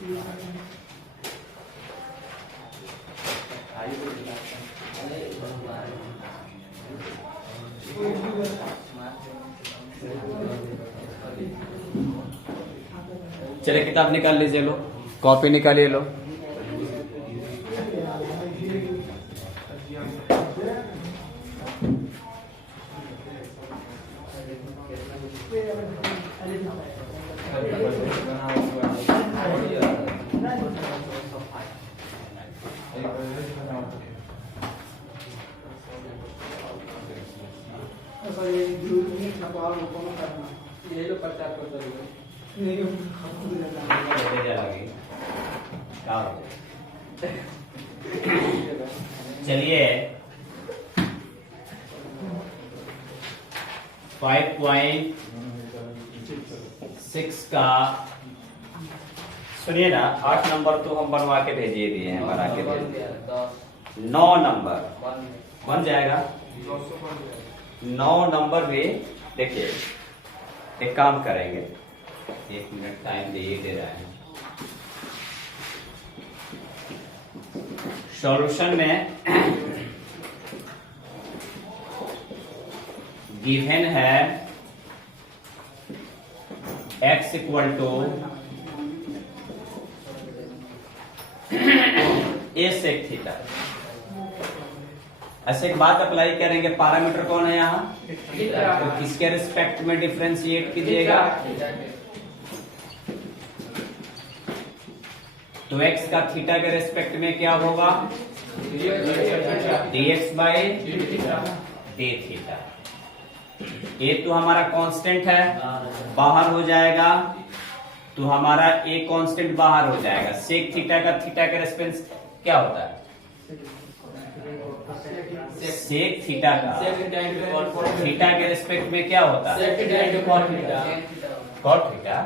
चले किताब निकाल लीजिए, लो कॉपी निकालिए, लो चलिए 5.6 का सुनिए ना, 8 नंबर तो हम बनवा के भेजिए दिए हैं, बना के भेजिए। 9 नंबर बन जाएगा, 9 नंबर भी देखिए। एक काम करेंगे, 1 मिनट टाइम दे रहे हैं। सॉल्यूशन में गिवन है x equal to a sec theta. ऐसे एक बात अप्लाई करेंगे, पैरामीटर कौन है यहाँ, तो किसके रिस्पेक्ट में डिफरेंशिएट कीजिएगा, तो x का थीटा के रिस्पेक्ट में क्या होगा, dx बाई d थीटा। ये तो हमारा कांस्टेंट है, बाहर हो जाएगा, तो हमारा ए कांस्टेंट बाहर हो जाएगा। सेक थीटा का थीटा के रेस्पेक्ट क्या होता है, सेक थीटा का थीटा के रेस्पेक्ट में क्या होता है, cot theta.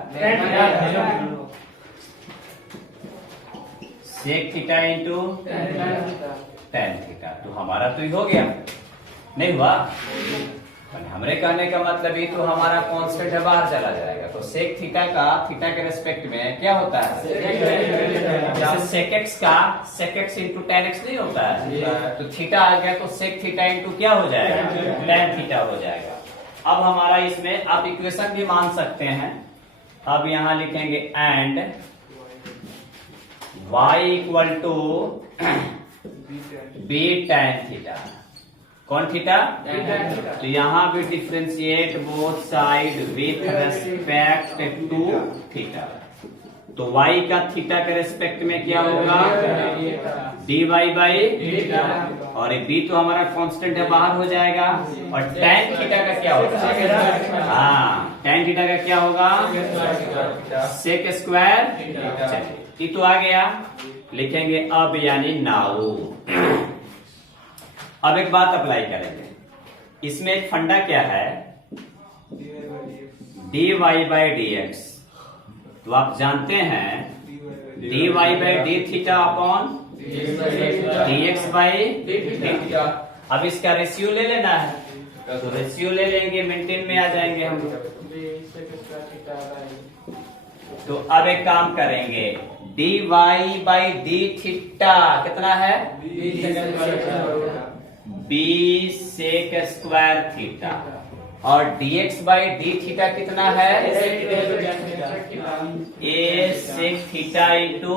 Sec theta into tan theta, तो हमारा तो ये हो गया, नहीं हुआ। हमरे कहने का मतलब ये तो हमारा कांस्टेंट है, बाहर चला जाएगा, तो सेक थीटा का थीटा के रेस्पेक्ट में क्या होता है, जैसे सेक एक्स का sec x into tan x नहीं होता है, तो थीटा आ गया तो सेक थीटा इंटू क्या हो जाएगा, टेन थीटा हो जाएगा। अब हमारा इसमें आप इक्वेशन भी मान सकते हैं। अब यहां लिखेंगे and y equal to b tan theta. कौन थीटा, तो यहां भी differentiate both side with respect to theta. तो y का थीटा के रेस्पेक्ट में क्या होगा, dy बाई, और ये b तो हमारा कांस्टेंट है, बाहर हो जाएगा। और tan थीटा का क्या होगा, हाँ tan थीटा का क्या होगा, सेक स्क्वायर। चलिए ये तो आ गया, लिखेंगे अब यानी नाउ। अब एक बात अप्लाई करेंगे, इसमें एक फंडा क्या है, dy बाई dx। तो आप जानते हैं dy by d theta upon dx by d theta. अब इसका रेशियो ले लेना है, तो रेशियो ले लेंगे, मेंटेन में आ जाएंगे हम। तो अब एक काम करेंगे, dy बाई डी थीटा कितना है, b सेक स्क्वायर थीटा, और dx बाई डी थीटा कितना है, a sec theta into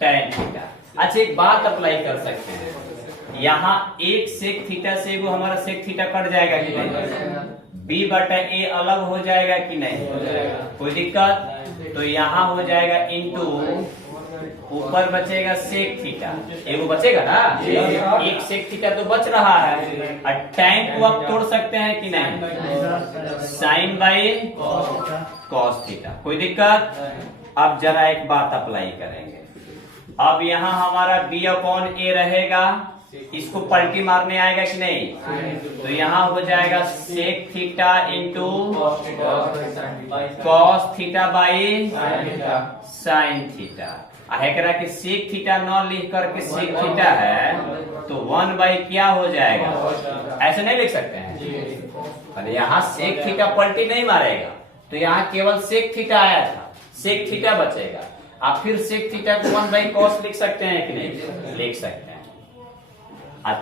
tan theta. अच्छा एक बात अप्लाई कर सकते हैं, यहाँ एक सेक थीटा से वो हमारा सेक थीटा कट जाएगा कि नहीं, b बटा a अलग हो जाएगा कि नहीं, कोई दिक्कत, तो यहाँ हो जाएगा इंटू ऊपर बचेगा सेक थीटा, एगो बचेगा ना, एक सेक थीटा तो बच रहा है। और टैन को आप तोड़ सकते हैं कि नहीं, साइन बाई कॉस थीटा, कोई दिक्कत। अब जरा एक बात अप्लाई करेंगे, अब यहाँ हमारा b अपॉन ए रहेगा, इसको पलटी मारने आएगा कि नहीं, तो यहाँ हो जाएगा sec theta into cos theta by sine theta. करा कि सेक थीटा न लिख करके सेक थीटा है, तो 1 बाई क्या हो जाएगा, ऐसे नहीं लिख सकते हैं, यहाँ सेक थीटा पलटी नहीं मारेगा, तो यहाँ केवल सेक थीटा आया था, सेक थीटा बचेगा। आप फिर सेक थीटा को 1/cos लिख सकते हैं कि नहीं? लिख सकते हैं।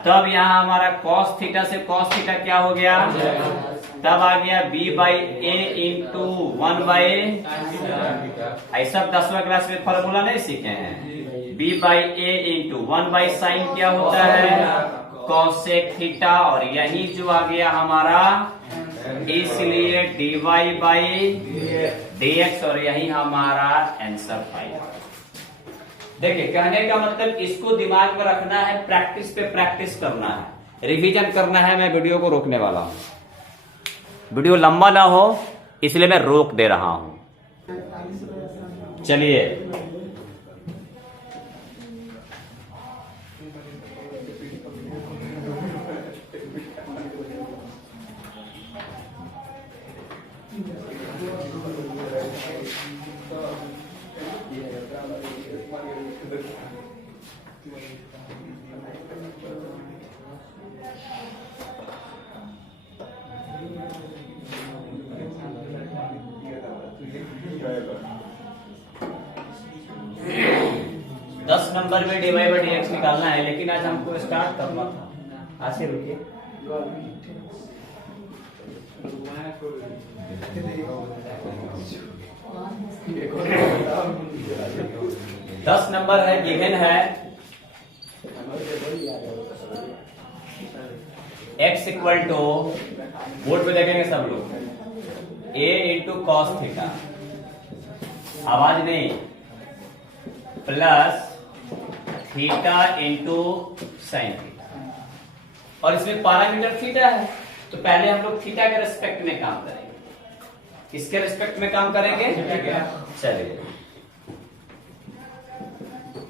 तब यहाँ हमारा cos थीटा से cos थीटा क्या हो गया? तब आ गया b/a इंटू 1/, ऐसा 10वां क्लास में फॉर्मूला नहीं सीखे हैं? b/a इंटू 1/sin क्या होता है? cosec theta. और यही जो आ गया हमारा, इसलिए dy/dx, और यही हमारा आंसर पाएगा। देखिए, कहने का मतलब इसको दिमाग में रखना है, प्रैक्टिस पे प्रैक्टिस करना है, रिवीजन करना है। मैं वीडियो को रोकने वाला हूं, वीडियो लंबा ना हो इसलिए मैं रोक दे रहा हूं। चलिए, दस नंबर में dy/dx निकालना है, लेकिन आज हमको स्टार्ट करना था। आज से रुकिए। 10 नंबर है, गिवन है x इक्वल टू, बोर्ड पे देखेंगे सब लोग, a इंटू कॉस थीटा, आवाज नहीं, plus theta into sine theta, और इसमें पैरामीटर थीटा है। तो पहले हम लोग थीटा के रेस्पेक्ट में काम करेंगे। किसके रेस्पेक्ट में काम करेंगे? चलिए,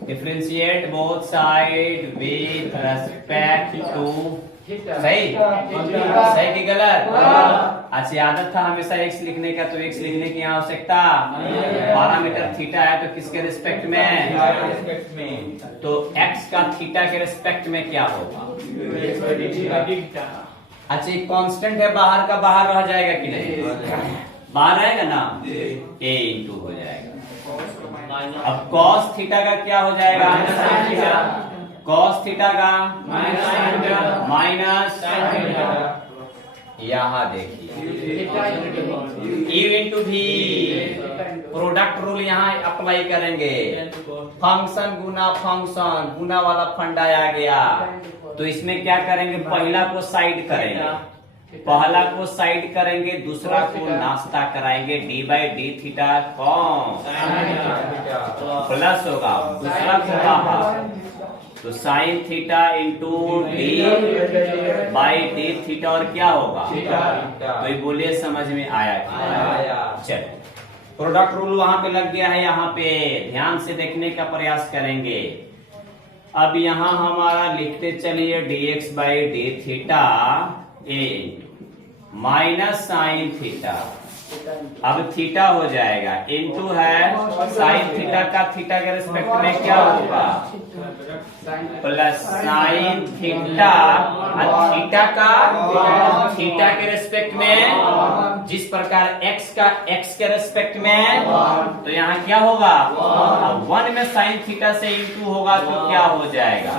differentiate both side with respect to, सही सही कि गलत? अच्छा, आदत था हमेशा x लिखने का, तो x लिखने की आवश्यकता, पैरामीटर थीटा है तो किसके रिस्पेक्ट में? तो x का थीटा के रिस्पेक्ट में क्या होगा? अच्छा, कांस्टेंट है, बाहर का बाहर रह जाएगा कि नहीं? बाहर रहेगा ना, a इंटू हो जाएगा। अब cos थीटा का क्या हो जाएगा? cos थीटा का माइनस, यहाँ देखिए u इंटू भी, प्रोडक्ट रूल यहाँ अप्लाई करेंगे। फंक्शन गुना फंक्शन, गुना वाला फंडा आ गया, तो इसमें क्या करेंगे? पहला को साइड करेंगे, पहला को साइड करेंगे, दूसरा को नाश्ता कराएंगे। d/d थीटा कौन प्लस होगा, दूसरा को बाहर, तो sine theta into d/d theta, और क्या होगा? तो ये बोलिए, समझ में आया क्या? चलिए, प्रोडक्ट रूल वहां पे लग गया है, यहाँ पे ध्यान से देखने का प्रयास करेंगे। अब यहाँ हमारा लिखते चलिए dx/d theta a minus sine theta, अब थीटा हो जाएगा, इंटू है साइन थीटा का थीटा के रिस्पेक्ट में क्या होगा? प्लस साइन थीटा, थीटा का थीटा के रिस्पेक्ट में, जिस प्रकार x का x के रिस्पेक्ट में, तो यहाँ क्या होगा? 1 में साइन थीटा से इंटू होगा तो क्या हो जाएगा?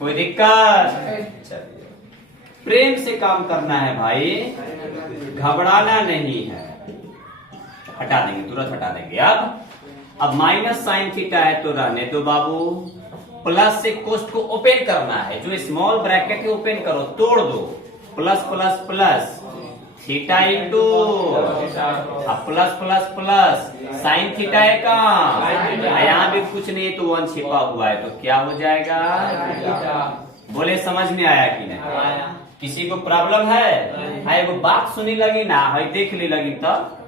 कोई दिक्कत? चलिए, प्रेम से काम करना है भाई, घबराना नहीं है। हटा देंगे, तुरंत हटा देंगे। अब माइनस साइन थीटा है तो रहने दो बाबू, प्लस से कोष्ट को ओपन करना है, जो स्मॉल ब्रैकेट है ओपन करो, तोड़ दो, plus plus plus theta into, अब plus plus plus sine theta है कहाँ? यहाँ भी कुछ नहीं है तो 1 छिपा हुआ है, तो क्या हो जाएगा? बोले, समझ में आया कि नहीं? किसी को प्रॉब्लम है? एगो बात सुनी लगी ना, है देख ली लगी, तब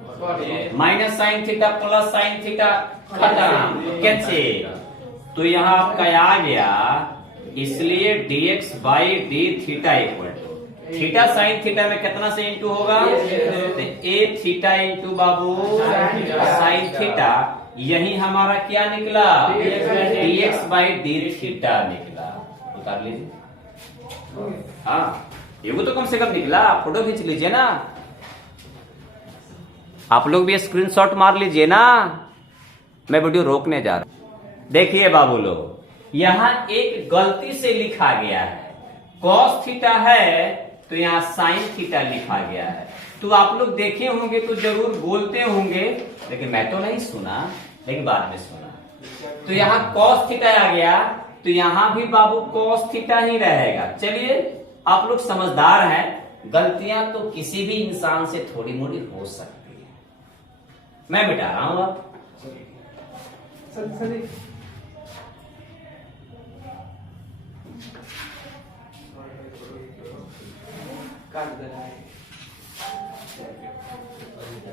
minus sine theta plus sine theta खत्म, कैसे? तो यहाँ आपका आ गया, इसलिए dx/d theta equal to, theta sine theta में कितना से इंटू होगा? तो a थीटा इंटू बाबू साइन थीटा, यही हमारा क्या निकला? dx/d थीटा निकला। उतार लीजिए, हाँ, ये तो कम से कम निकला, फोटो खींच लीजिए ना। आप लोग भी स्क्रीनशॉट मार लीजिए ना, मैं वीडियो रोकने जा रहा हूं। देखिए बाबू लोग, यहां एक गलती से लिखा गया है, कॉस थीटा है तो यहां साइन थीटा लिखा गया है। तो आप लोग देखे होंगे तो जरूर बोलते होंगे, लेकिन मैं तो नहीं सुना, लेकिन बाद में सुना। तो यहां कॉस थीटा आ गया, तो यहां भी बाबू कॉस थीटा ही रहेगा। चलिए, आप लोग समझदार हैं, गलतियां तो किसी भी इंसान से थोड़ी मोड़ी हो सकती है। मैं मिटा रहा हूं अब।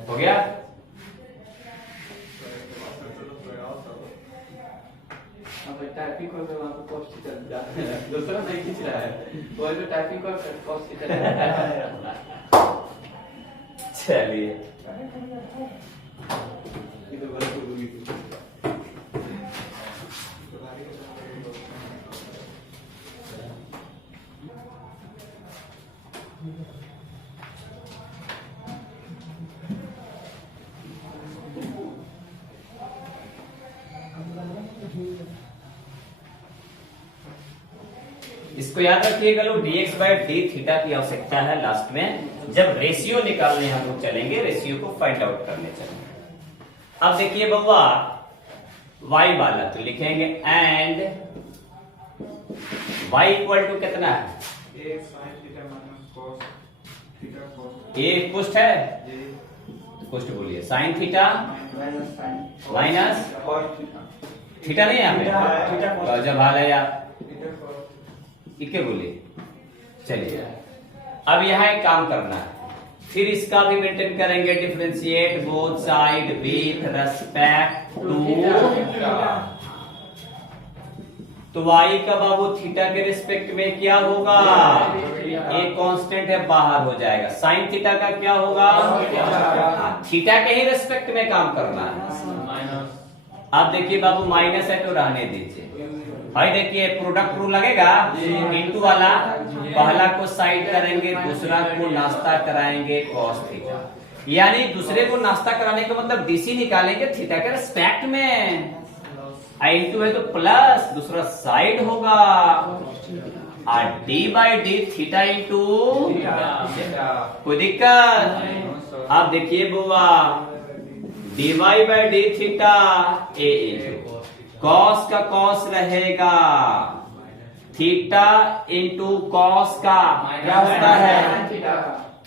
हो गया? टाइपिंग कर वहां पे कॉस्ट चल जाता है, दूसरा नहीं खींच रहा है, वो जो टाइपिंग कर कॉस्ट चल रहा है। चलिए, ये तो गलत हो गई। इसको याद रखिएगा लोग, dx बाय डी थीटा की आवश्यकता है लास्ट में, जब रेशियो निकालने हम लोग चलेंगे, रेशियो को फाइंड आउट करने चलेंगे। अब देखिए बउआ, y वाला तो लिखेंगे एंड y इक्वल टू कितना है? ए पुष्ट है, तो पुष्ट बोलिए, साइन थीटा माइनस थीटा नहीं है, जब हाल है यार, ठीक है बोलिए। चलिए, अब यहां एक काम करना है, फिर इसका भी मेंटेन करेंगे, differentiate both side with respect to. तो y का बाबू थीटा के रिस्पेक्ट में क्या होगा? एक कांस्टेंट है, बाहर हो जाएगा। साइन थीटा का क्या होगा? थीटा के ही रिस्पेक्ट में काम करना है। अब देखिए बाबू, माइनस है तो रहने दीजिए। भाई देखिए, प्रोडक्ट रूल लगेगा, इंटू वाला पहला को साइड करेंगे, दूसरा को नाश्ता कराएंगे कॉस थीटा, यानी दूसरे को नाश्ता कराने का मतलब डीसी निकालेंगे थीटा के रिस्पेक्ट में। इंटू है तो प्लस, दूसरा साइड होगा, और d by d theta into, कोई दिक्कत? आप देखिए बुआ, d y by d theta a into cos का कॉस रहेगा, थीटा इंटू कॉस का क्या होता है?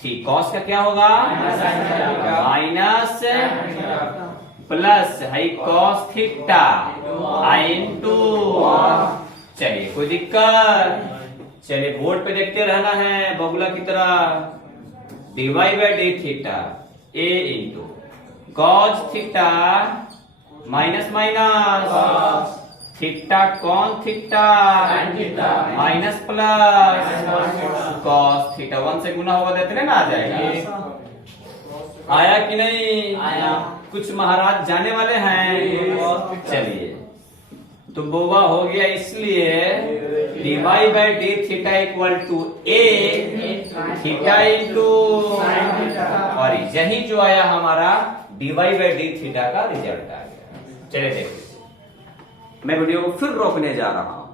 ठीक, कॉस का क्या होगा? माइनस प्लस है कॉस थीटा इंटू। चलिए, कोई दिक्कत? चलिए, बोर्ड पे देखते रहना है बगुला की तरह। D y by d theta a into cos theta minus minus theta cos theta minus plus cos theta, 1 से गुना होगा तो इतने में आ जाएगा। आया कि नहीं? आया। कुछ महाराज जाने वाले हैं। चलिए, तो बोवा हो गया, इसलिए d y by d theta equal to a theta into, और यही जो आया हमारा d y by d theta का रिजल्ट आ गया। चलिए देखिए, मैं वीडियो को फिर रोकने जा रहा हूं।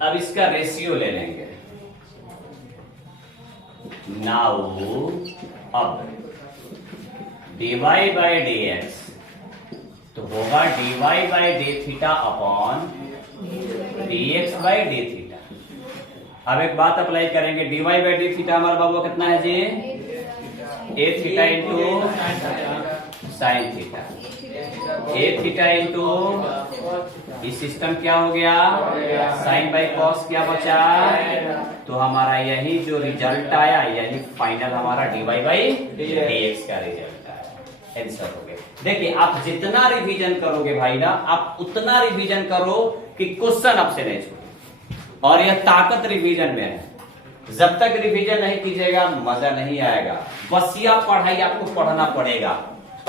अब इसका रेशियो ले लेंगे। नाउ अब d y by d x तो होगा d y by d theta upon d x by d theta. अब एक बात अप्लाई करेंगे, d y by d theta हमारा बाबू कितना है जी? A theta into sine theta, a theta into इस सिस्टम क्या हो गया? साइन बाई कॉस क्या बचा? तो हमारा यही जो रिजल्ट आया, यही फाइनल हमारा d y by d x का रिजल्ट आया, आंसर हो गया। देखिए, आप जितना रिवीजन करोगे भाई ना, आप उतना रिवीजन करो कि क्वेश्चन आपसे नहीं छूटे, और यह ताकत रिवीजन में है। जब तक रिवीजन नहीं कीजिएगा मजा नहीं आएगा। बसिया पढ़ाई आपको पढ़ना पड़ेगा।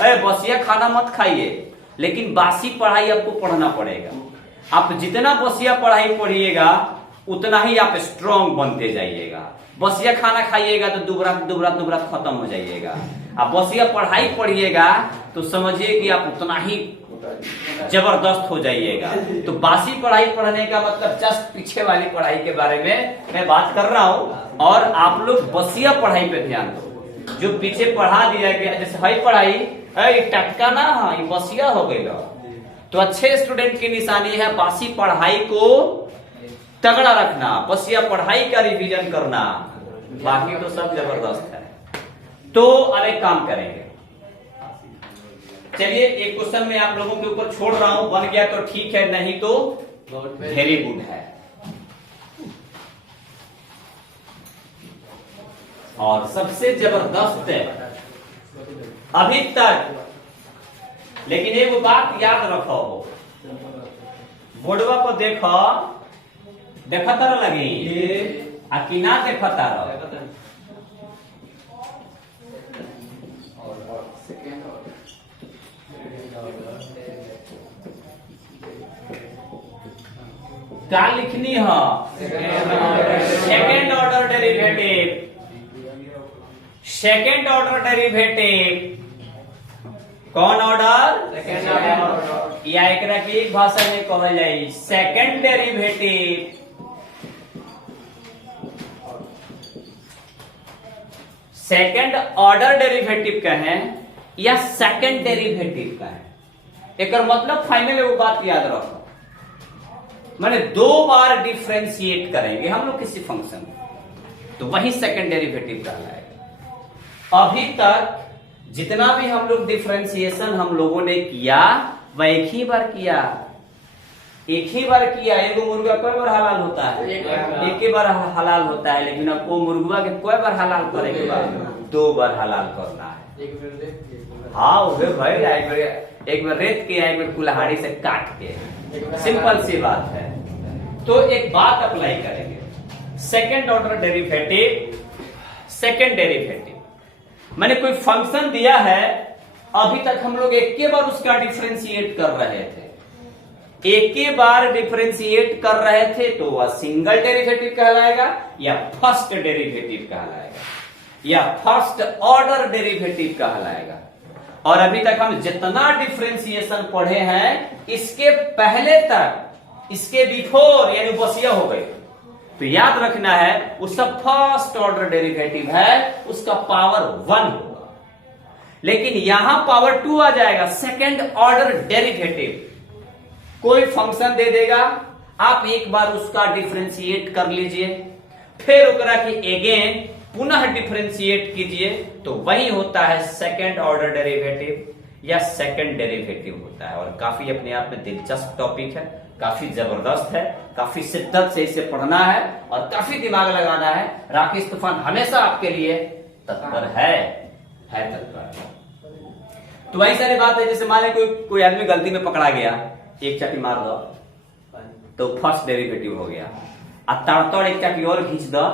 अरे बसिया खाना मत खाइए, लेकिन बासी पढ़ाई आपको पढ़ना पड़ेगा। आप जितना बसिया पढ़ाई पढ़िएगा उतना ही आप स्ट्रांग बनते जाइएगा। बसिया खाना खाइएगा तो दुबरा खत्म हो जाइएगा। आप बसिया पढ़ाई पढ़िएगा तो समझिए कि आप उतना ही जबरदस्त हो जाइएगा। तो बासी पढ़ाई पढ़ने का मतलब जस्ट पीछे वाली पढ़ाई के बारे में मैं बात कर रहा हूं, और आप लोग बसिया पढ़ाई पे ध्यान दो। जो पीछे पढ़ा दिया गया, जैसे हई पढ़ाई टटका ना, ये बसिया हो गई। तो अच्छे स्टूडेंट की निशानी है बासी पढ़ाई को तगड़ा रखना, बसिया पढ़ाई का रिवीजन करना, बाकी तो सब जबरदस्त है। तो अब एक काम करेंगे, चलिए एक क्वेश्चन मैं आप लोगों के ऊपर छोड़ रहा हूं, बन गया तो ठीक है, नहीं तो वेरी गुड है। और सबसे जबरदस्त है अभी तक, लेकिन एक बात याद रखो, बोर्डवा पर देखा तारा लगी कि ना देखा तारा। क्या लिखनी है? Second order derivative. Second order derivative कौन ऑर्डर? Second order. या एकरा की एक भाषा में कहल जाए second derivative. Second order derivative कहें या सेकेंड डेरिवेटिव कहें, एक मतलब फाइनल वो बात याद रखो, माने दो बार डिफरेंशिएट करेंगे हम लोग किसी फंक्शन तो वही सेकेंड डेरिवेटिव कहलाएगा। अभी तक जितना भी हम लोग डिफरेंशिएशन हम लोगों ने किया वह एक ही बार किया। एगो मुर्गा कई बार हलाल होता है? एक ही बार हलाल होता है, लेकिन अब वो मुर्गा के कई बार हलाल करेंगे? दो बार हलाल करना है। हाँ उसे भाई एक बार रेत के, एक बार कुल्हाड़ी से काट के, सिंपल सी बात है। तो एक बात अप्लाई करेंगे, second order derivative, second derivative मैंने कोई फंक्शन दिया है, अभी तक हम लोग एक के बार उसका डिफरेंशिएट कर रहे थे, एक के बार डिफरेंशिएट कर रहे थे, तो वह सिंगल डेरिवेटिव कहलाएगा या फर्स्ट डेरिवेटिव कहलाएगा या फर्स्ट ऑर्डर डेरिवेटिव कहलाएगा। और अभी तक हम जितना डिफरेंशिएशन पढ़े हैं इसके पहले तक, इसके बिफोर यानी बसिया हो गई, तो याद रखना है उसका फर्स्ट ऑर्डर डेरिवेटिव है, उसका पावर 1 होगा। लेकिन यहां पावर 2 आ जाएगा, सेकेंड ऑर्डर डेरिवेटिव। कोई फंक्शन दे देगा, आप एक बार उसका डिफरेंशिएट कर लीजिए, फिर ओकरा की अगेन पुनः डिफरेंशिएट कीजिए, तो वही होता है सेकेंड ऑर्डर डेरिवेटिव या सेकेंड डेरिवेटिव होता है। और काफी अपने आप में दिलचस्प टॉपिक है, काफी जबरदस्त है, काफी शिद्दत से इसे पढ़ना है और काफी दिमाग लगाना है। राकेश तूफान हमेशा आपके लिए तत्पर है तत्पर। तो वही सारी बात है, जैसे मान ली कोई आदमी गलती में पकड़ा गया, एक चाटी मार दो तो फर्स्ट डेरिवेटिव हो गया, और तड़तड़ एक चाटी और खींच दो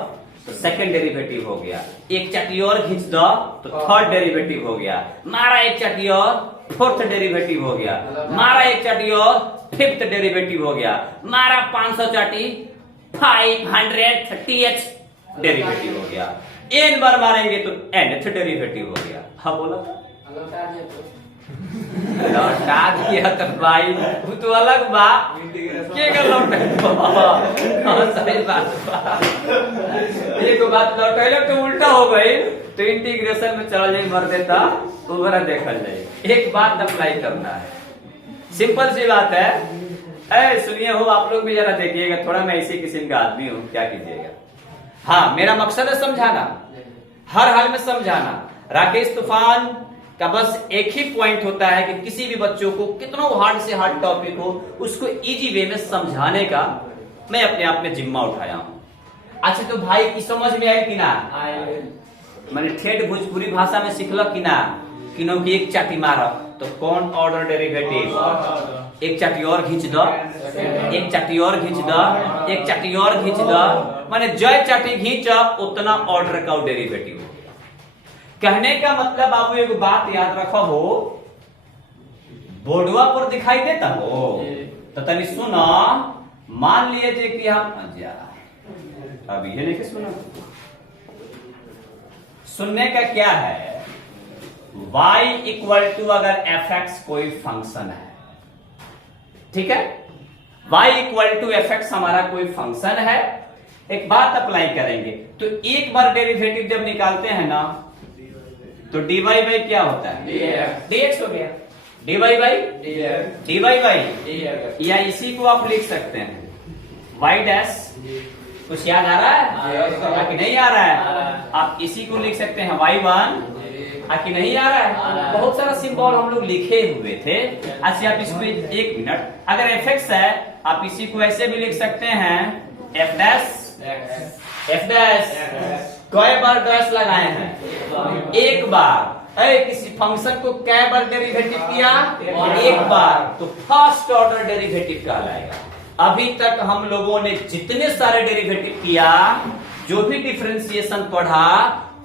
तो सेकंड डेरिवेटिव हो गया, एक चाटी और खींच दो तो थर्ड डेरिवेटिव हो गया, मारा एक चाटी और फोर्थ डेरिवेटिव हो गया, मारा एक चाटी और फिफ्थ डेरिवेटिव हो गया, मारा 500 चाटी 530th डेरिवेटिव हो गया, एन बार मारेंगे तो nth डेरिवेटिव हो गया। हाँ बोला लौटा दिया तो भाई वो तो अलग बा के सही बात। एक बात लौटैले तो उल्टा हो गई, तो इंटीग्रेशन में चल जाए मर देता ओवरा देखल जाए। एक बात अप्लाई करना है, सिंपल सी बात है। सुनिए हो आप लोग भी जरा देखिएगा, थोड़ा मैं इसी किस्म का आदमी हूँ, क्या कीजिएगा। हाँ मेरा मकसद है समझाना, हर हाल में समझाना। राकेश तूफान का बस एक ही पॉइंट होता है कि किसी भी बच्चों को कितना हार्ड से हार्ड टॉपिक हो उसको इजी वे में समझाने का मैं अपने आप में जिम्मा उठाया हूं। अच्छा तो भाई की समझ में आए कि ना? मैंने ठेठ भोजपुरी भाषा में सीखल कि ना, कि एक चाटी मारा तो कौन ऑर्डर डेरिवेटिव एक चाटी और खींच दो, एक चाटी और खींच दो, एक चाटी और खींच दो, माने जय चाटी खींचा उतना ऑर्डर का डेरिवेटिव हो गया। कहने का मतलब बाबू एक बात याद रखो हो, बोर्डवा पर दिखाई देता हो तो तनी सुनो, मान लीजिए कि हम अब ये नहीं सुना, सुनने का क्या है, y इक्वल टू अगर fx कोई फंक्शन है, ठीक है, y इक्वल टू fx हमारा कोई फंक्शन है, एक बात अप्लाई करेंगे तो एक बार डेरिवेटिव जब निकालते हैं ना तो dy बाई क्या होता है, dx हो गया, dy बाई या इसी को आप लिख सकते हैं y डैश, कुछ याद आ रहा है कि नहीं आ रहा है, आप इसी को लिख सकते हैं y1 कि नहीं आ रहा है, बहुत सारा सिंबल हम लोग लिखे हुए थे। अच्छा आप इसको एक मिनट, अगर fx है आप इसी को ऐसे भी लिख सकते हैं f डैश, कई बार डैश लगाए हैं, एक बार, किसी फंक्शन को कै बार डेरिवेटिव किया, एक बार, तो फर्स्ट ऑर्डर डेरिवेटिव कहलाएगा। अभी तक हम लोगों ने जितने सारे डेरिवेटिव किया, जो भी डिफरेंशिएशन पढ़ा,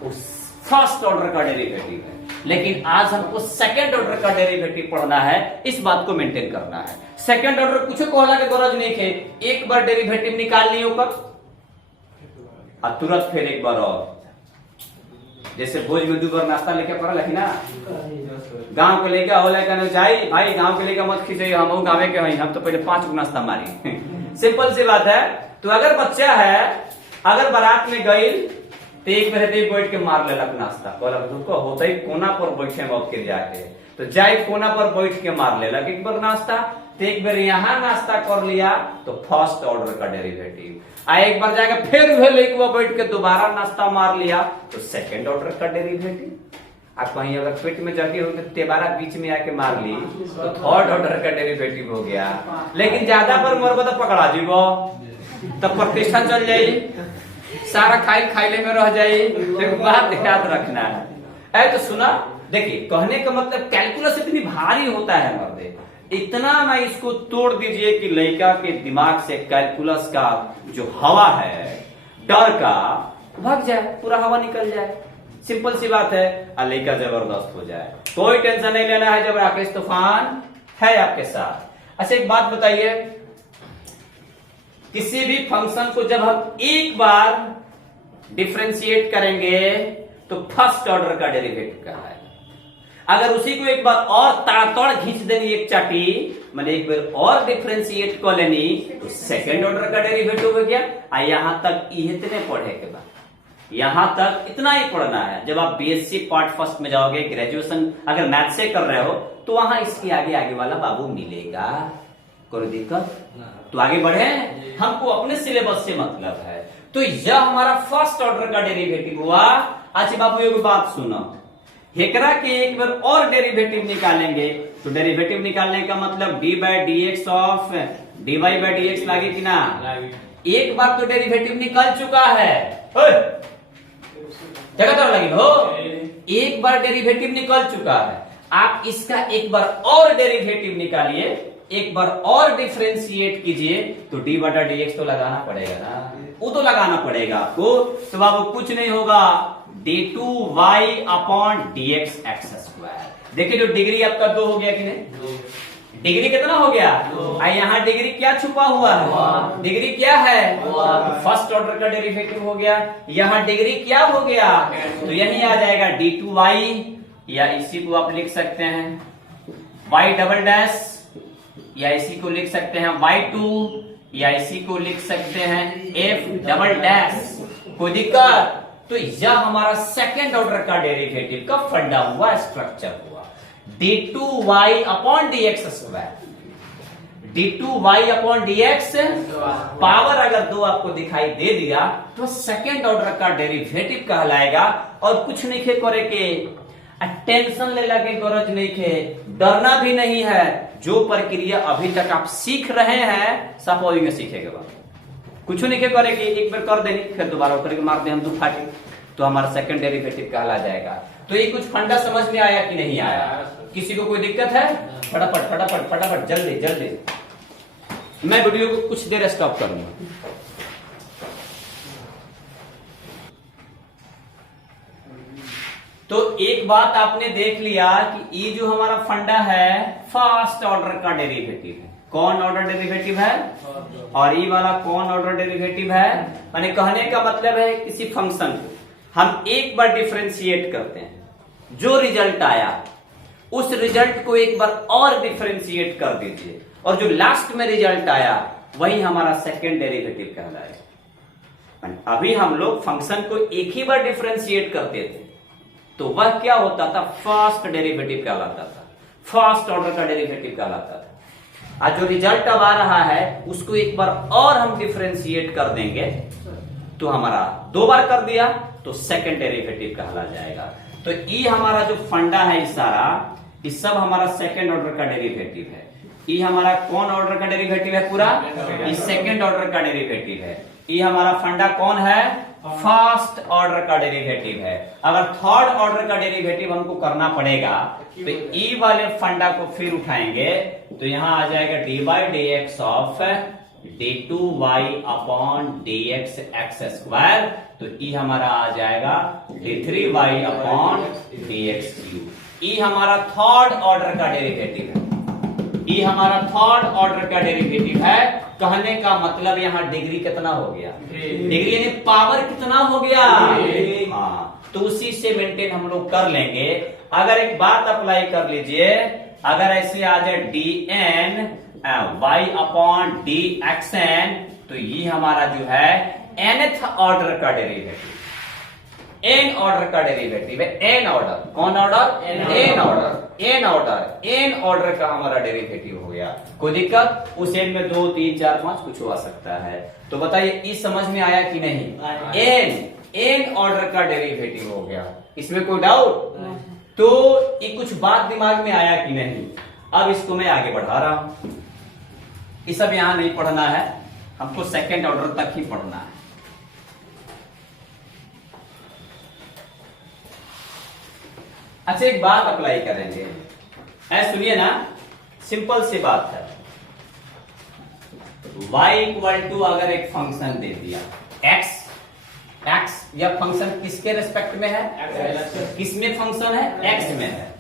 उस फर्स्ट ऑर्डर का डेरिवेटिव है, लेकिन आज हमको सेकंड ऑर्डर का डेरिवेटिव पढ़ना है, इस बात को मेंटेन करना है। सेकंड ऑर्डर कुछ कहला के गरज नहीं है, एक बार डेरिवेटिव निकाल लियो कर और तुरंत फिर एक बार और, जैसे भोज में 2 बार नाश्ता लेके पड़ा लखी ना, गांव के लेके हो लेकर जाई भाई, गांव के लेके मत खींचे, हम गाँव के हैं, हम तो पहले 5 नाश्ता मारी सिंपल सी बात है। तो अगर बच्चा है, अगर बारात में गई तो एक बार बैठ के मार लेलक नाश्ता, कहलक होता ही कोना पर बैठे मौत के जाके, तो जाए कोना पर बैठ के मार लेलक एक बार नाश्ता, तो एक बार यहाँ नाश्ता कर लिया तो फर्स्ट ऑर्डर का डेरिवेटिव, एक बार जाके फिर वह बैठ के दोबारा नाश्ता मार लिया तो सेकंड ऑर्डर का डेरिवेटिव। आप कहीं अगर पेट में जगह हो तो तेबारा बीच में आके मार ली तो थर्ड ऑर्डर का डेरिवेटिव हो गया। लेकिन ज्यादा पर मरबो तो पकड़ा जीवो, तब प्रतिष्ठा चल जाये, सारा खाइले में रह जाए, तो बात याद रखना है। तो सुना, देखिए कहने का मतलब कैलकुलस इतनी भारी होता है मर्दे, इतना ना इसको तोड़ दीजिए कि लड़का के दिमाग से कैलकुलस का जो हवा है, डर का, भाग जाए, पूरा हवा निकल जाए, सिंपल सी बात है, लड़का जबरदस्त हो जाए। कोई टेंशन नहीं लेना है, जब राकेश तूफान है आपके साथ। अच्छा एक बात बताइए, किसी भी फंक्शन को जब हम एक बार डिफरेंशिएट करेंगे तो फर्स्ट ऑर्डर का डेरिवेटिव कहा है, अगर उसी को एक बार और ताड़ खींच देनी एक चाटी, मैंने एक बार और डिफरेंशिएट कर लेनी तो सेकंड ऑर्डर का डेरिवेटिव हो गया। यहां तक इतने पढ़े के बाद, यहां तक इतना ही पढ़ना है। जब आप बीएससी पार्ट फर्स्ट में जाओगे, ग्रेजुएशन अगर मैथ से कर रहे हो तो वहां इसके आगे वाला बाबू मिलेगा, कोई दिक्कत तो आगे बढ़े, हमको अपने सिलेबस से मतलब है। तो यह हमारा फर्स्ट ऑर्डर का डेरिवेटिव हुआ। अच्छा बाबू एक बात सुनो, हेकरा के एक बार और डेरिवेटिव निकालेंगे तो डेरिवेटिव निकालने का मतलब d by d x of d y by d x लागे कि ना, एक बार तो डेरिवेटिव निकल चुका है, जगह तो लगी हो, एक बार डेरिवेटिव निकल चुका है, आप इसका एक बार और डेरिवेटिव निकालिए, एक बार और डिफरेंशिएट कीजिए तो डी बटा डी एक्स तो लगाना पड़ेगा ना, वो तो लगाना पड़ेगा आपको। तो बाबू कुछ नहीं होगा, d2y upon dx x square. देखिए जो डिग्री आपका 2 हो गया कि नहीं, डिग्री कितना हो गया, यहाँ डिग्री क्या छुपा हुआ है, डिग्री क्या है, फर्स्ट ऑर्डर का डेरिवेटिव हो गया। यहाँ डिग्री क्या हो गया, तो यही आ जाएगा d2y, या इसी को आप लिख सकते हैं y डबल डैश, या इसी को लिख सकते हैं y2, या इसी को लिख सकते हैं f डबल डैश। कोई दिक्कत? तो यह हमारा सेकेंड ऑर्डर का डेरिवेटिव का फंडा हुआ, स्ट्रक्चर हुआ d2y upon dx square. d2y upon dx power अगर 2 आपको दिखाई दे दिया तो सेकेंड ऑर्डर का डेरिवेटिव कहलाएगा। और कुछ नहीं खे करे के, टेंशन ले लगे गरज नहीं खे, डरना भी नहीं है। जो प्रक्रिया अभी तक आप सीख रहे हैं सब वही में सीखेगा, कुछ नहीं के करेगी, एक बार कर देनी फिर दोबारा करके मार दे हम 2 फाटे तो हमारा सेकंड डेरिवेटिव कहला जाएगा। तो ये कुछ फंडा समझ में आया कि नहीं आया? किसी को कोई दिक्कत है? फटाफट फटाफट फटाफट, जल्दी जल्दी। मैं वीडियो को कुछ देर स्टॉप करूंगा। तो एक बात आपने देख लिया कि ये जो हमारा फंडा है फर्स्ट ऑर्डर का डेरिवेटिव है। कौन ऑर्डर डेरिवेटिव है? और ये वाला कौन ऑर्डर डेरिवेटिव है? यानी कहने का मतलब है किसी फंक्शन को हम एक बार डिफरेंशिएट करते हैं, जो रिजल्ट आया उस रिजल्ट को एक बार और डिफरेंशिएट कर दीजिए, और जो लास्ट में रिजल्ट आया वही हमारा सेकेंड डेरिवेटिव कहलाएगा। अभी हम लोग फंक्शन को एक ही बार डिफरेंशिएट करते थे तो वह क्या होता था? फर्स्ट डेरिवेटिव कहलाता था, फर्स्ट ऑर्डर का डेरिवेटिव कहलाता था। आज जो रिजल्ट अब आ रहा है उसको एक बार और हम डिफरेंशिएट कर देंगे तो हमारा दो बार कर दिया तो सेकंड डेरिवेटिव कहला जाएगा। तो ये हमारा जो फंडा है इस सारा, इस सब हमारा सेकंड ऑर्डर का डेरिवेटिव है। ये हमारा कौन ऑर्डर का डेरिवेटिव है? पूरा ये सेकंड ऑर्डर का डेरिवेटिव है। ये हमारा फंडा कौन है? फर्स्ट ऑर्डर का डेरिवेटिव है। अगर थर्ड ऑर्डर का डेरिवेटिव हमको करना पड़ेगा तो ई वाले फंडा को फिर उठाएंगे तो यहां आ जाएगा D by d x of d2y upon dx x square. तो ई हमारा आ जाएगा d3y अपॉन dx क्यूब। ई हमारा थर्ड ऑर्डर का डेरिवेटिव है। ये हमारा थर्ड ऑर्डर का डेरिवेटिव है। कहने का मतलब यहाँ डिग्री कितना हो गया? डिग्री यानी पावर कितना हो गया? हाँ, तो उसी से मेंटेन हम लोग कर लेंगे। अगर एक बात अप्लाई कर लीजिए, अगर ऐसे आ जाए d n y upon d x n, तो ये हमारा जो है nth ऑर्डर का डेरिवेटिव, एन ऑर्डर का डेरिवेटिव है। एन ऑर्डर, कौन order? N order, n order, n order का हमारा डेरिवेटिव हो गया। कोई दिक्कत? उस एन में 2 3 4 5 कुछ हो सकता है। तो बताइए इस समझ में आया कि नहीं? एन ऑर्डर का डेरिवेटिव हो गया, इसमें कोई डाउट? तो ये कुछ बात दिमाग में आया कि नहीं? अब इसको मैं आगे बढ़ा रहा हूं। ये सब यहां नहीं पढ़ना है, हमको सेकेंड ऑर्डर तक ही पढ़ना है। अच्छा, एक बात अप्लाई करेंगे, सुनिए ना, सिंपल सी बात है। y इक्वल टू अगर एक फंक्शन दे दिया x, यह फंक्शन किसके रेस्पेक्ट में है? किसमें फंक्शन है? x में है।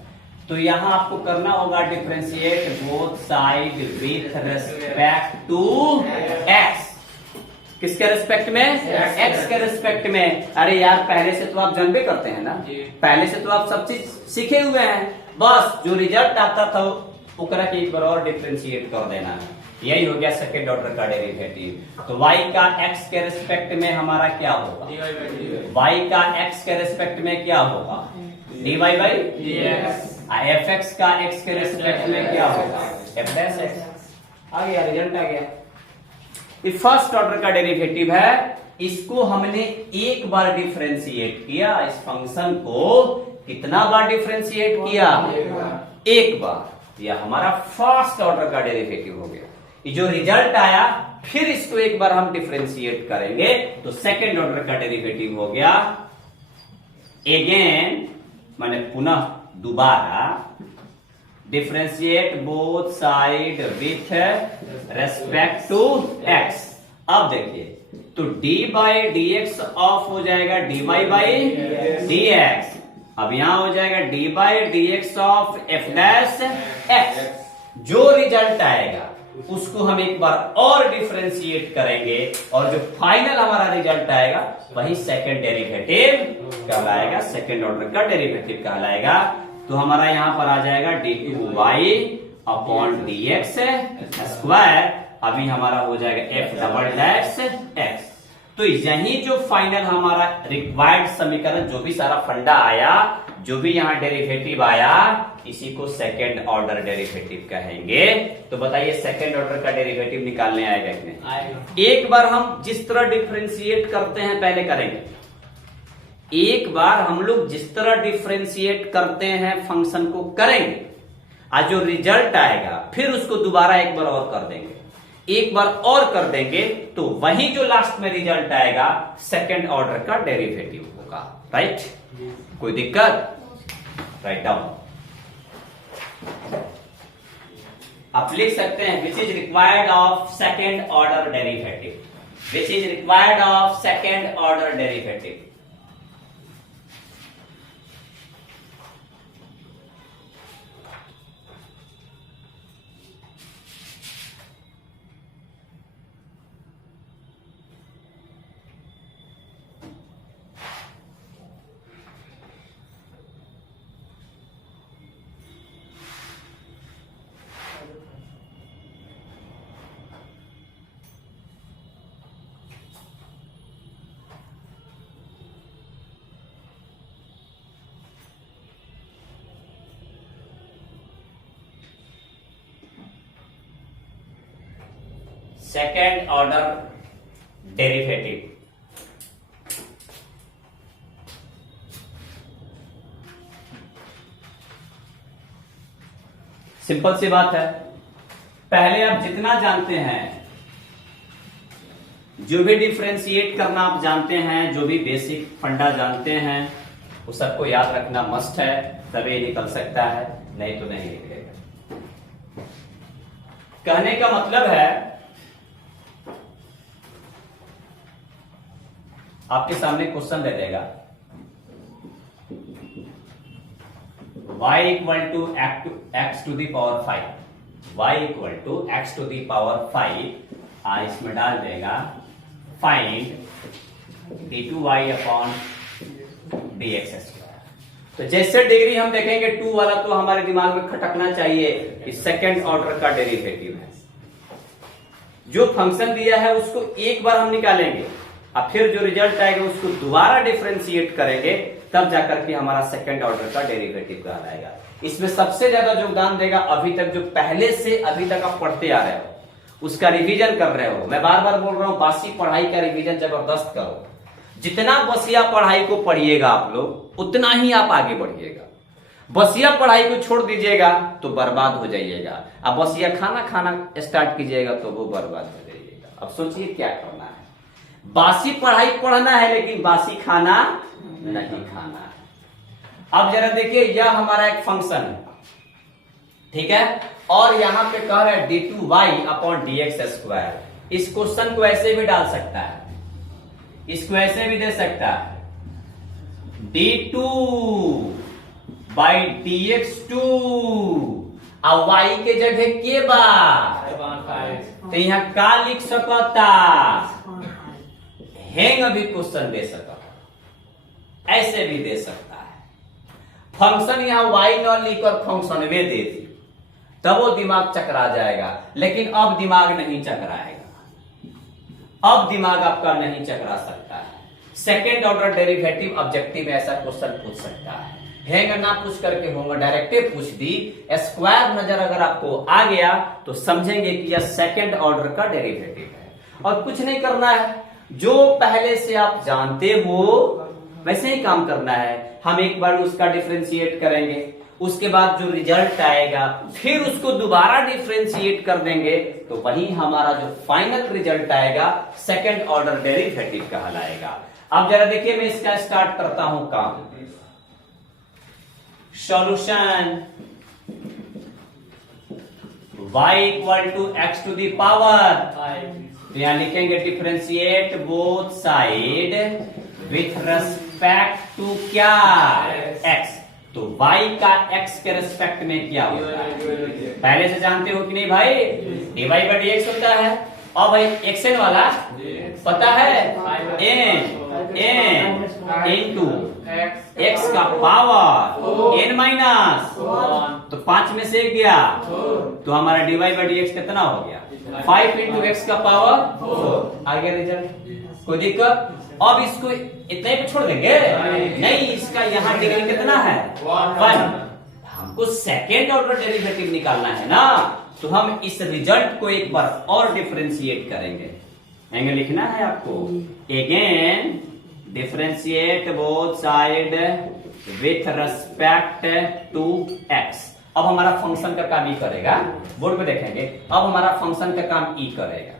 तो यहां आपको करना होगा differentiate both side with respect to x। किसके रेस्पेक्ट में? x के रेस्पेक्ट में। अरे यार, पहले से तो आप जानबे करते हैं ना, पहले से तो आप सब चीज सीखे हुए हैं। बस जो रिजल्ट आता था ओकरा के एक बार और डिफरेंशिएट कर देना है। यही हो गया सेकेंड ऑर्डर का डेरिवेटिव। तो y का x के रेस्पेक्ट में हमारा क्या होगा? y का x के रेस्पेक्ट में क्या होगा? dy by dx। fx का x के रेस्पेक्ट में क्या होगा? f dash x। आ गया, रिजल्ट आ गया। ये फर्स्ट ऑर्डर का डेरिवेटिव है। इसको हमने एक बार डिफरेंशिएट किया। इस फंक्शन को कितना बार डिफरेंशिएट किया? एक बार। यह हमारा फर्स्ट ऑर्डर का डेरिवेटिव हो गया। ये जो रिजल्ट आया फिर इसको एक बार हम डिफरेंशिएट करेंगे तो सेकेंड ऑर्डर का डेरिवेटिव हो गया। अगेन माने पुनः दोबारा differentiate both side with respect to x। अब देखिए, तो d by d x of हो जाएगा dy बाई डी एक्स। अब यहां हो जाएगा d by d x of f dash x। जो रिजल्ट आएगा उसको हम एक बार और डिफरेंशिएट करेंगे और जो फाइनल हमारा रिजल्ट आएगा वही सेकेंड डेरिवेटिव कहलाएगा, सेकेंड ऑर्डर का डेरिवेटिव कहलाएगा। तो हमारा यहां पर आ जाएगा d2y अपॉन dx स्क्वायर। अभी हमारा हो जाएगा f डबल डैश x। तो यही जो फाइनल हमारा रिक्वायर्ड समीकरण, जो भी सारा फंडा आया, जो भी यहाँ डेरिवेटिव आया, इसी को सेकेंड ऑर्डर डेरिवेटिव कहेंगे। तो बताइए सेकेंड ऑर्डर का डेरिवेटिव निकालने आएगा कि नहीं? एक बार हम जिस तरह डिफरेंशिएट करते हैं पहले करेंगे। एक बार हम लोग जिस तरह डिफरेंशिएट करते हैं फंक्शन को करेंगे, आज जो रिजल्ट आएगा फिर उसको दोबारा एक बार और कर देंगे, एक बार और कर देंगे, तो वही जो लास्ट में रिजल्ट आएगा सेकेंड ऑर्डर का डेरिवेटिव होगा। राइट? कोई दिक्कत? Right down. आप लिख सकते हैं which is required of second order derivative, which is required of second order derivative. Second order derivative, simple सी बात है। पहले आप जितना जानते हैं, जो भी डिफरेंशिएट करना आप जानते हैं, जो भी बेसिक फंडा जानते हैं, वो सबको याद रखना मस्ट है, तभी निकल सकता है, नहीं तो नहीं निकलेगा। कहने का मतलब है आपके सामने क्वेश्चन दे देगा y equal to x to the power 5, y equal to x to the power 5, इसमें डाल देगा फाइंड d2y अपॉन dx²। तो जैसे डिग्री हम देखेंगे 2 वाला तो हमारे दिमाग में खटकना चाहिए कि सेकेंड ऑर्डर का डेरिवेटिव है। जो फंक्शन दिया है उसको एक बार हम निकालेंगे, अब फिर जो रिजल्ट आएगा उसको दोबारा डिफरेंशिएट करेंगे, तब जाकर के हमारा सेकंड ऑर्डर का डेरिवेटिव कहलाएगा। इसमें सबसे ज्यादा योगदान देगा अभी तक जो पहले से अभी तक आप पढ़ते आ रहे हो, उसका रिवीजन कर रहे हो। मैं बार बार बोल रहा हूं, बासी पढ़ाई का रिवीजन जबरदस्त करो। जितना बसिया पढ़ाई को पढ़िएगा आप लोग, उतना ही आप आगे बढ़िएगा। बसिया पढ़ाई को छोड़ दीजिएगा तो बर्बाद हो जाइएगा। अब बसिया खाना स्टार्ट कीजिएगा तो वो बर्बाद हो जाइएगा। अब सोचिए क्या करना है। बासी पढ़ाई पढ़ना है लेकिन बासी खाना नहीं खाना है। अब जरा देखिए, यह हमारा एक फंक्शन है, ठीक है, और यहां पे कह रहा है d2y अपॉन dx²। इस क्वेश्चन को ऐसे भी डाल सकता है, इसको ऐसे भी दे सकता है d2 बाई dx2, अब y के जगह के बाद तो यहां का लिख सकता, हैंग भी क्वेश्चन दे सकता, ऐसे भी दे सकता है। फंक्शन यहां y न लिखकर फंक्शन में दे दी, तब वो दिमाग चकरा जाएगा। लेकिन अब दिमाग नहीं चकराएगा, अब दिमाग आपका नहीं चकरा सकता है। सेकेंड ऑर्डर डेरिवेटिव ऑब्जेक्टिव में ऐसा क्वेश्चन पूछ सकता है। हैंग ना पूछ करके होगा, डायरेक्टिव पूछ दी। स्क्वायर नजर अगर आपको आ गया तो समझेंगे कि यह सेकेंड ऑर्डर का डेरिवेटिव है। और कुछ नहीं करना है, जो पहले से आप जानते हो वैसे ही काम करना है। हम एक बार उसका डिफरेंशिएट करेंगे, उसके बाद जो रिजल्ट आएगा फिर उसको दोबारा डिफरेंशिएट कर देंगे, तो वही हमारा जो फाइनल रिजल्ट आएगा सेकेंड ऑर्डर डेरिवेटिव कहलाएगा। अब जरा देखिए, मैं इसका स्टार्ट करता हूं काम। Solution y equal to x to the power, तो यहां लिखेंगे differentiate both side with respect to क्या, x। तो y का x के रेस्पेक्ट में क्या होता है पहले से जानते हो कि नहीं भाई, dy बाई dx होता है। और भाई xn वाला पता है, n इंटू x का पावर n माइनस, तो 5 में से 1 गया, तो हमारा dy बाई dx कितना हो गया, 5 इंटू x का पावर 4। आ गया रिजल्ट, कोई दिक्कत। अब इसको इतने पे छोड़ देंगे नहीं, इसका यहाँ डिग्री कितना है 1। हमको सेकेंड ऑर्डर डेरिवेटिव निकालना है ना, तो हम इस रिजल्ट को एक बार और डिफरेंशिएट करेंगे। एंगल लिखना है आपको, again differentiate both side with respect to x। अब हमारा फंक्शन का काम ई करेगा, बोर्ड पे देखेंगे। अब हमारा फंक्शन का काम ई करेगा,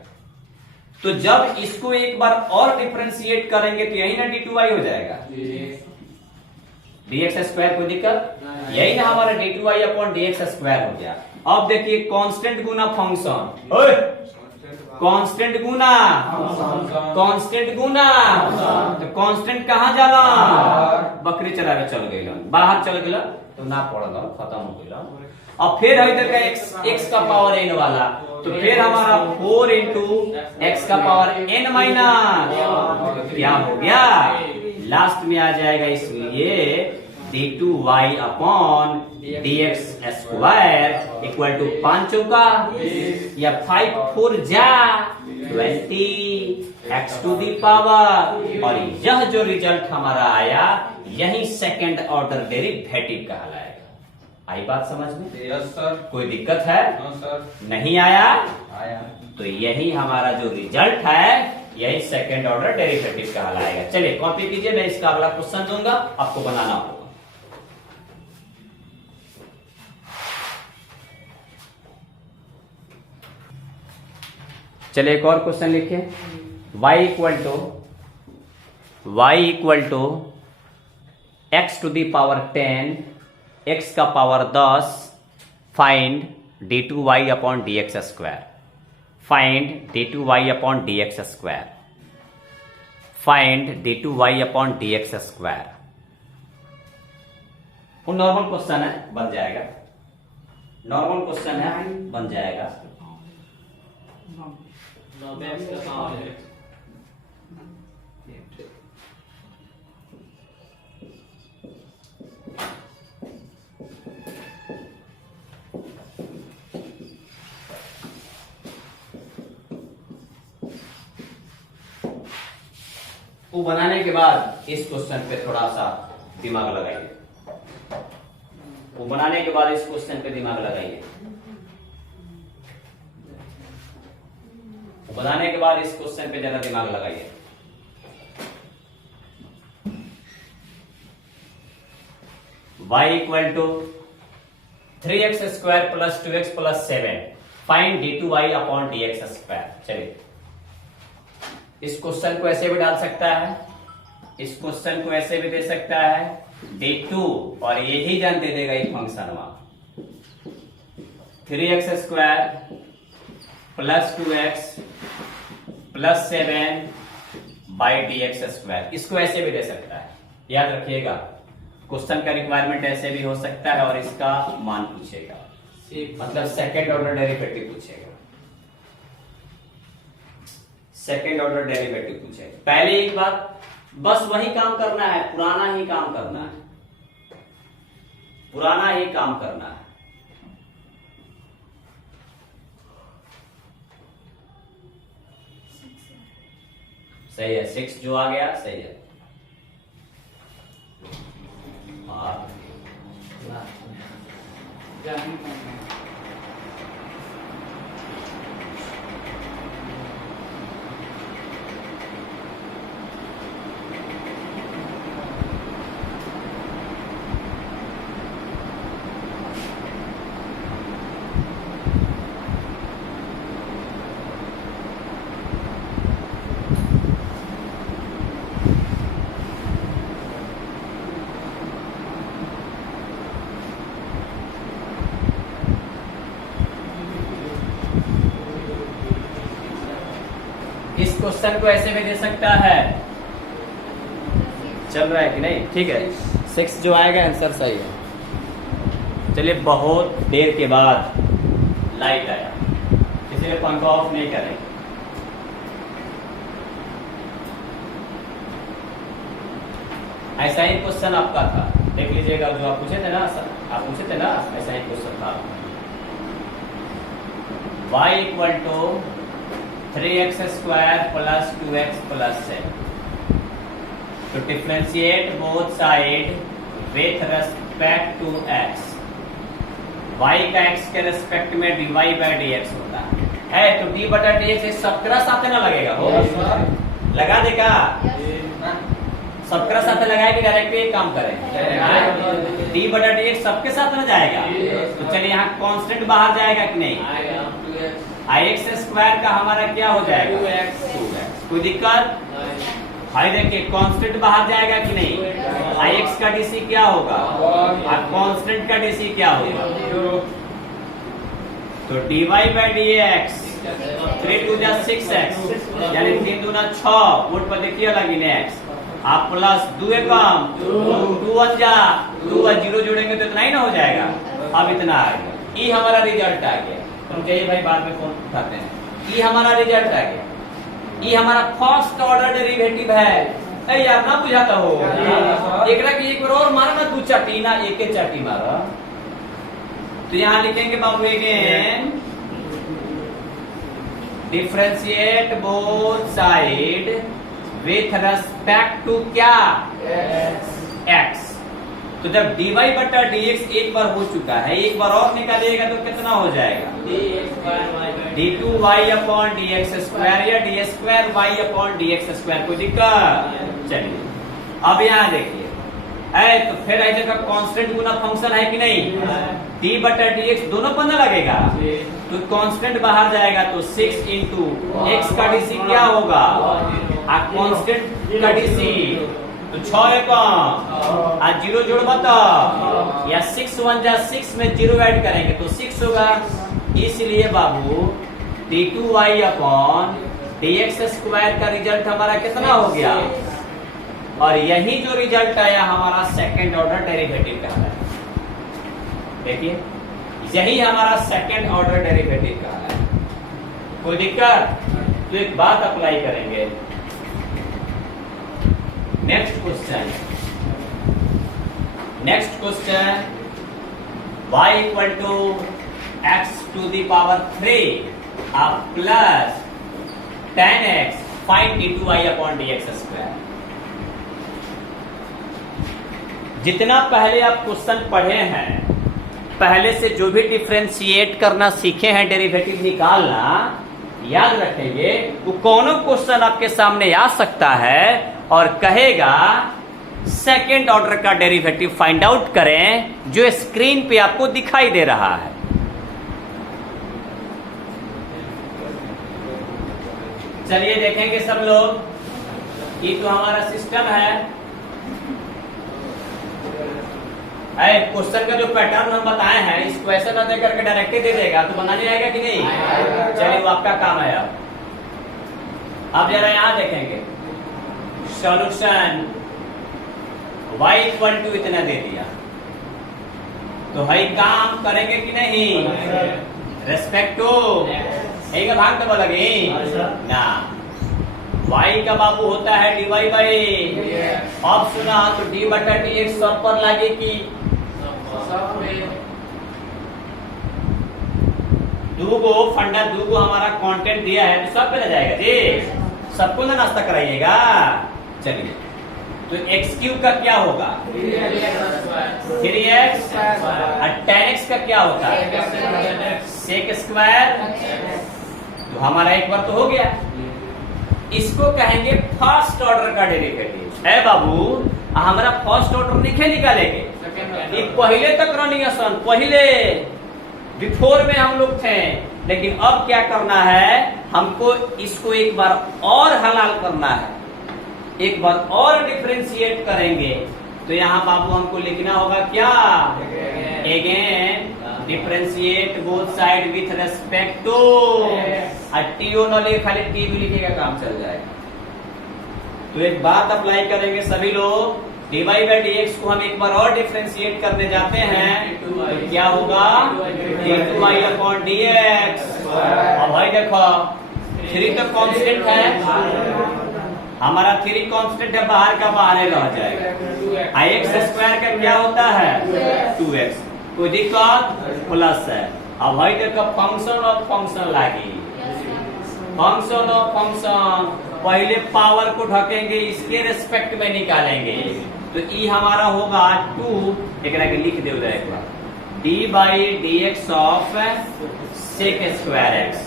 तो जब इसको एक बार और डिफरेंशिएट करेंगे तो यही ना d2y हो जाएगा। dx स्क्वायर, कोई दिक्कत? यही ना हमारा d2y अपॉन dx स्क्वायर हो गया। अब देखिए कांस्टेंट गुना फंक्शन, ओए कांस्टेंट गुना कांस्टेंट गुना, तो कांस्टेंट कहाँ जाला? बकरी चला के चल गई, बाहर चल गई तो ना पड़ल, खत्म हो गई। अब फिर इधर का x का पावर n वाला, तो फिर हमारा 4 इंटू एक्स का पावर n माइनस, क्या हो गया? लास्ट में आ जाएगा, इसलिए d2y upon dx square equal to 5 चौका या 5 4 जा 20 x टू दी पावर। और यह जो रिजल्ट हमारा आया, यही सेकंड ऑर्डर डेरिवेटिव कहलाएगा। आई बात समझ में? Yes sir. कोई दिक्कत है? No sir. नहीं आया? आया। तो यही हमारा जो रिजल्ट है, यही सेकंड ऑर्डर डेरिवेटिव कहलाएगा। चलिए कॉपी कीजिए, मैं इसका अगला क्वेश्चन दूंगा, आपको बनाना होगा। चलिए एक और क्वेश्चन लिखिए। y equal to x to the power 10 x का power 10 find d2y upon dx square, find d2y upon dx square, find d2y upon dx square. वो नॉर्मल क्वेश्चन है, बन जाएगा। नॉर्मल क्वेश्चन है, बन जाएगा। वो बनाने के बाद इस क्वेश्चन पे थोड़ा सा दिमाग लगाइए। वो बनाने के बाद इस क्वेश्चन पे दिमाग लगाइए। बनाने के बाद इस क्वेश्चन पे ज्यादा दिमाग लगाइए। y equal to 3x square plus 2x plus 7 find d2y upon dx square. चलिए इस क्वेश्चन को ऐसे भी डाल सकता है, इस क्वेश्चन को ऐसे भी दे सकता है d2, और यही जान दे देगा एक फंक्शन वहां 3x square plus 2x plus 7 by dx square. इसको ऐसे भी दे सकता है। याद रखिएगा, क्वेश्चन का रिक्वायरमेंट ऐसे भी हो सकता है, और इसका मान पूछेगा, मतलब सेकेंड ऑर्डर डेरिवेटिव पूछेगा, सेकेंड ऑर्डर डेरिवेटिव पूछेगा। पहले एक बात, बस वही काम करना है, पुराना ही काम करना है, पुराना ही काम करना है। सही है, 6 जो आ गया सही है। इस क्वेश्चन को ऐसे भी दे सकता है, चल रहा है कि नहीं? ठीक है, 6 जो आएगा आंसर सही है। चलिए बहुत देर के बाद लाइट आया, इसलिए पंखा ऑफ नहीं करेंगे। ऐसा ही क्वेश्चन आपका था, देख लीजिएगा, जो आप पूछे थे ना, आप पूछे थे ना, ऐसा ही क्वेश्चन था। y equal to 3x square plus 2x plus 7 to differentiate both side with respect to x, y का x के रेस्पेक्ट में dy by dx होता है तो d बटा dx सबका साथ ना लगेगा, हो लगा देगा, सबका साथ लगाए कि डायरेक्ट एक काम करें, d बटा dx सबके साथ ना जाएगा। तो चलिए यहाँ कांस्टेंट बाहर जाएगा कि नहीं, x स्क्वायर का हमारा क्या हो जाएगा 2x। कोई दिक्कत? भाई देखिए कांस्टेंट बाहर जाएगा कि नहीं, एक्स का डीसी क्या होगा, और कांस्टेंट का डीसी क्या होगा, तो dy बाई डी एक्स 3 2 जा 6x यानी 3 दूना 6, बोर्ड पर देखिए लगी एक्स, आप प्लस 2 कम 2 1 जा 2 और 0 जोड़ेंगे तो इतना ही ना हो जाएगा, अब इतना आ गया, ये हमारा रिजल्ट आ गया। तुम कहिए भाई बाद में फोन उठाते हैं, ये हमारा रिजल्ट आ गया, ये हमारा फर्स्ट ऑर्डर डेरिवेटिव है। अरे यार ना बुझाता हो एकरा की एक बार और मारा ना, 2 चाटी ना, एक चाटी मारा, तो यहां लिखेंगे बाबू again differentiate both side with respect to क्या, x। तो जब dy बटा dx एक बार हो चुका है, एक बार और निकालिएगा तो कितना हो जाएगा, d2y अपॉन dx स्क्वायर या d square y upon dx square. कोई दिक्कत, चलिए अब यहाँ देखिए, तो फिर ऐसे का कांस्टेंट गुना फंक्शन है कि नहीं, d बटा dx दोनों पर ना लगेगा, तो कांस्टेंट बाहर जाएगा तो 6 इंटू एक्स का डीसी क्या होगा, कांस्टेंट का डीसी तो 6 कम आज 0 जोड़ बता, या 6 1 जा 6 में 0 ऐड करेंगे तो 6 होगा, इसलिए बाबू d2y अपॉन dx स्क्वायर का रिजल्ट हमारा कितना हो गया, और यही जो रिजल्ट आया हमारा सेकंड ऑर्डर डेरिवेटिव का है। देखिए यही हमारा सेकंड ऑर्डर डेरिवेटिव का है। कोई दिक्कत, तो एक बात अप्लाई करेंगे, next question y equal to x to the power 3 अब plus 10x find d2y upon dx square. जितना पहले आप क्वेश्चन पढ़े हैं, पहले से जो भी डिफरेंशिएट करना सीखे हैं, डेरिवेटिव निकालना याद रखेंगे, वो कौन क्वेश्चन आपके सामने आ सकता है और कहेगा सेकेंड ऑर्डर का डेरिवेटिव फाइंड आउट करें, जो स्क्रीन पे आपको दिखाई दे रहा है। चलिए देखेंगे सब लोग, ये तो हमारा सिस्टम है। क्वेश्चन का जो पैटर्न हम बताए हैं, इस क्वेश्चन ना देकर के डायरेक्ट दे देगा तो बनाने आएगा कि नहीं, चलिए वो आपका काम है। अब जरा यहां देखेंगे सॉल्यूशन y इक्वल टू इतना दे दिया, तो है काम करेंगे कि नहीं, रेस्पेक्ट टू एक भाग तो लगे ना, y का बाबू होता है dy बाई, अब सुना तो d बटा dx सब पर लगे कि दूगो फंडा, दूगो हमारा कंटेंट दिया है तो सब पे लग जाएगा जी, सबको ना नाश्ता कराइएगा। चलिए तो x क्यूब का क्या होगा 3x और 10x का क्या होता है सेक स्क्वायर, तो हमारा एक बार तो हो गया। इसको कहेंगे फर्स्ट ऑर्डर का डेरिवेटिव। है बाबू हमारा फर्स्ट ऑर्डर लिखे निकालेंगे, ये पहले तक रनिंग आसान, पहले बिफोर में हम लोग थे, लेकिन अब क्या करना है, हमको इसको एक बार और हलाल करना है, एक बार और डिफरेंशिएट करेंगे। तो यहाँ बाबू हमको लिखना होगा क्या, again differentiate both side with respect to, TO न लिखे खाली टी भी लिखेगा काम चल जाएगा। तो एक बात अप्लाई करेंगे सभी लोग, dy बाई dx को हम एक बार और डिफरेंशिएट करने जाते हैं तो क्या होगा d2y अपॉन dx। अब भाई देखो 3 तो कांस्टेंट है, हमारा 3 कांस्टेंट है, बाहर का बाहर रह जाएगा। x स्क्वायर का क्या होता है 2x, कोई दिक्कत प्लस है। अब भाई देखो फंक्शन ऑफ फंक्शन लागी, फंक्शन ऑफ फंक्शन पहले पावर को ढकेंगे, इसके रेस्पेक्ट में निकालेंगे, तो ई हमारा होगा 2, एक लिख दे एक बार d by d x of sec square x.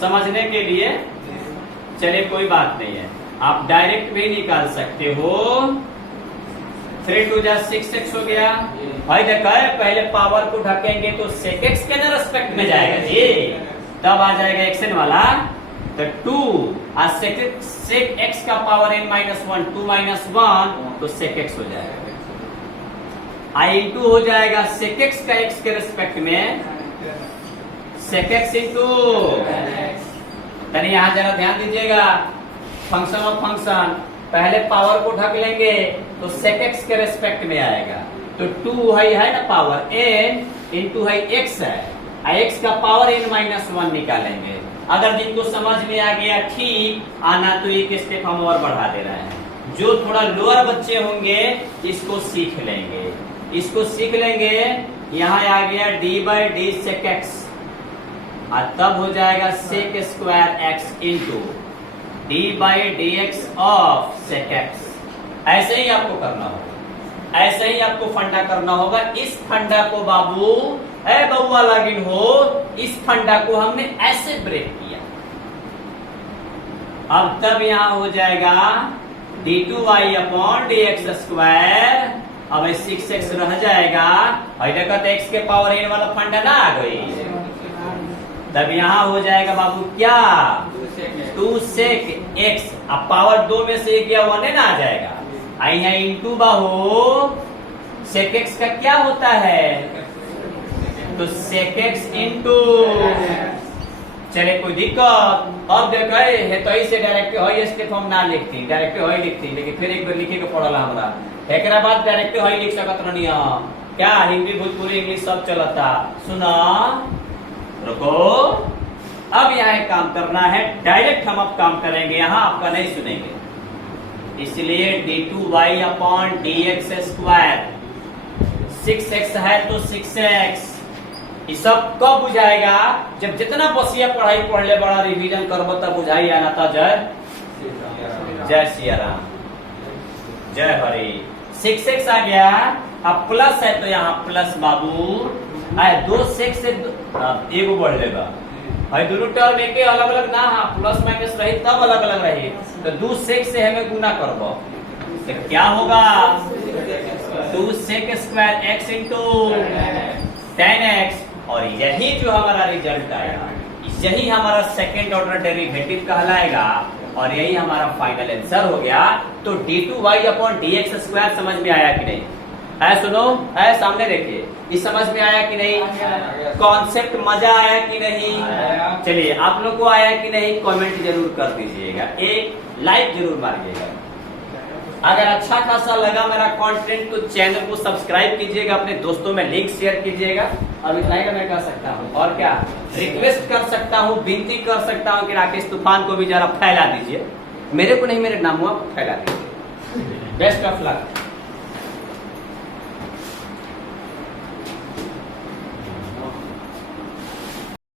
समझने के लिए चलिए कोई बात नहीं है, आप डायरेक्ट भी निकाल सकते हो। 3 2 जा 6x हो गया। भाई देखा है पहले पावर को ढकेंगे तो सेक एक्स के रेस्पेक्ट में जाएगा जी, तब आ जाएगा एक्सन वाला तो 2 और सेक एक्स का पावर n माइनस 1, 2 माइनस 1 तो सेक एक्स हो जाएगा। आई इंटू हो जाएगा सेक एक्स का एक्स के रिस्पेक्ट में सेक एक्स इंटू, यानी यहां जरा ध्यान दीजिएगा, फंक्शन ऑफ फंक्शन पहले पावर को ढक लेंगे तो सेक एक्स के रेस्पेक्ट में आएगा। तो 2 है ना पावर n इंटू है x है, x का पावर n माइनस 1 निकालेंगे। अगर जिनको समझ में आ गया ठीक, आना तो एक स्टेप हम और बढ़ा दे रहे हैं। जो थोड़ा लोअर बच्चे होंगे इसको सीख लेंगे, इसको सीख लेंगे। यहाँ आ गया d by d sec x, और तब हो जाएगा sec square x into d by d x of sec x. ऐसे ही आपको करना होगा, ऐसे ही आपको फंडा करना होगा। इस फंडा को बाबू ए बउआ लॉगिन हो, इस फंडा को हमने ऐसे ब्रेक किया। अब तब यहां हो जाएगा d2y upon d x square. अब 6x रह जाएगा, और देखो तो x के पावर n वाला फंडा ना आ गई। तब यहां हो जाएगा बाबू क्या 2 सेक x, अब पावर 2 में से गया 1 ना आ जाएगा। आई है इंटू बाहू सेक एक्स का क्या होता है, तो सेक एक्स इंटू, चले कोई दिक्कत। अब देखो है तो ऐसे डायरेक्ट है स्टेप हम ना लिखती, डायरेक्ट है लिखती, लेकिन फिर एक बार लिखे के पड़ला हमरा। एक बाद डायरेक्ट है लिख सकत रहनी क्या, हिंदी भोजपुरी इंग्लिश सब चलता। सुना रुको, अब यहाँ एक काम करना है, डायरेक्ट हम अब काम करेंगे, यहाँ आपका नहीं सुनेंगे। इसलिए d2y upon d x square, 6x है तो 6x। ये सब कब बुझाएगा, जब जितना बसिया पढ़ाई पढ़ ले, बड़ा रिवीजन करबो तब बुझाई आना था। जय सिया राम, जय हरि। 6x आ गया, अब प्लस है तो यहाँ प्लस बाबू आए, 2 6 से एगो बढ़ लेगा। भाई दोनों टर्म एक अलग अलग ना, हाँ प्लस माइनस रही तब अलग अलग रही। तो 2 सेक से हमें गुना करबो तो क्या होगा 2 सेक स्क्वायर एक्स इंटू 10x। और यही जो हमारा रिजल्ट आएगा, यही हमारा सेकेंड ऑर्डर डेरिवेटिव कहलाएगा, और यही हमारा फाइनल आंसर हो गया। तो d2y upon d x square समझ में आया कि नहीं? है सुनो, है सामने देखिए, ये समझ में आया कि नहीं? कॉन्सेप्ट मजा आया कि नहीं? चलिए आप लोग को आया कि नहीं कमेंट जरूर कर दीजिएगा, एक लाइक जरूर मारिएगा। अगर अच्छा खासा लगा मेरा कंटेंट तो चैनल को सब्सक्राइब कीजिएगा, अपने दोस्तों में लिंक शेयर कीजिएगा। अब इतना ही मैं कर सकता हूँ, और क्या रिक्वेस्ट कर सकता हूँ, विनती कर सकता हूँ कि राकेश तूफान को भी जरा फैला दीजिए। मेरे को नहीं, मेरे नामुआ को फैला दीजिए। Best of luck.